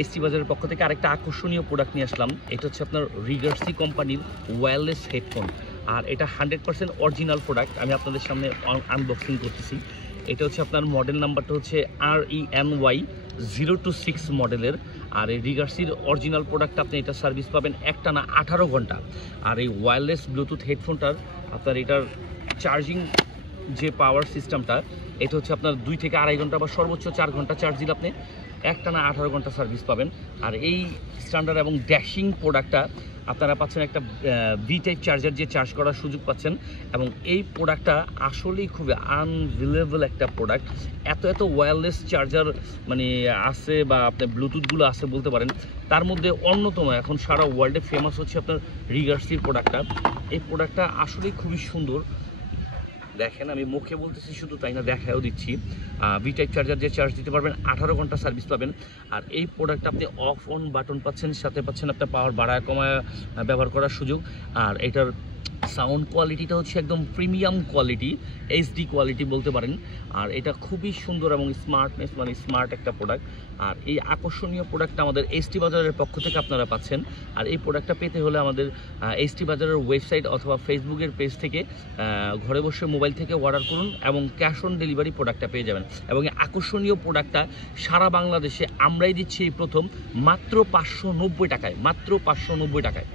ST বাজারের পক্ষ থেকে আরেকটা আকর্ষণীয় প্রোডাক্ট নিয়ে আসলাম। এটা হচ্ছে আপনার রিগার্সি কোম্পানির ওয়্যারলেস হেডফোন, আর এটা 100% অরিজিনাল প্রোডাক্ট। আমি আপনাদের সামনে আনবক্সিং করতেছি। এটা হচ্ছে আপনার মডেল নাম্বারটা হচ্ছে RENY 026 মডেলের। আর এই রিগার্সির অরিজিনাল প্রোডাক্ট আপনি এটা সার্ভিস পাবেন একটানা 18 ঘন্টা। আর এই ওয়্যারলেস ব্লুটুথ হেডফোনটার আপনার এটার চার্জিং যে পাওয়ার সিস্টেমটা, এটা হচ্ছে আপনার 2 থেকে 2.5 ঘন্টা বা সর্বোচ্চ 4 ঘন্টা চার্জ দিলে আপনি একটানা 18 ঘন্টা সার্ভিস পাবেন। আর এই স্ট্যান্ডার্ড এবং ড্যাশিং প্রোডাক্টটা আপনারা পাচ্ছেন একটা ভি টাইপ চার্জার দিয়ে চার্জ করার সুযোগ পাচ্ছেন। এবং এই প্রোডাক্টটা আসলেই খুবই আনবিলিভেবল একটা প্রোডাক্ট। এত ওয়্যারলেস চার্জার মানে আছে বা আপনার ব্লুটুথগুলো আছে বলতে পারেন, তার মধ্যে অন্যতম এখন সারা ওয়ার্ল্ডে ফেমাস হচ্ছে আপনার রিগার্সির প্রোডাক্টটা। এই প্রোডাক্টটা আসলেই খুবই সুন্দর। দেখেন, আমি মুখে বলতেছি শুধু তাই না, দেখাও দিচ্ছি। ভি টাইপ চার্জার দিয়ে চার্জ দিতে পারবেন, 18 ঘন্টা সার্ভিস পাবেন। আর এই প্রোডাক্টটা আপনি অফ অন বাটন পাচ্ছেন, সাথে পাচ্ছেন আপনার পাওয়ার বাড়ায় কমায় ব্যবহার করার সুযোগ। আর এটার সাউন্ড কোয়ালিটিটা হচ্ছে একদম প্রিমিয়াম কোয়ালিটি, এইচডি কোয়ালিটি বলতে পারেন। আর এটা খুবই সুন্দর এবং স্মার্টনেস মানে স্মার্ট একটা প্রোডাক্ট। আর এই আকর্ষণীয় প্রোডাক্টটা আমাদের এসটি বাজারের পক্ষ থেকে আপনারা পাচ্ছেন। আর এই প্রোডাক্টটা পেতে হলে আমাদের এসটি বাজারের ওয়েবসাইট অথবা ফেসবুকের পেজ থেকে ঘরে বসে মোবাইল থেকে অর্ডার করুন এবং ক্যাশ অন ডেলিভারি প্রোডাক্টটা পেয়ে যাবেন। এবং এই আকর্ষণীয় প্রোডাক্টটা সারা বাংলাদেশে আমরাই দিচ্ছি এই প্রথম মাত্র 590 টাকায়, মাত্র 590 টাকায়।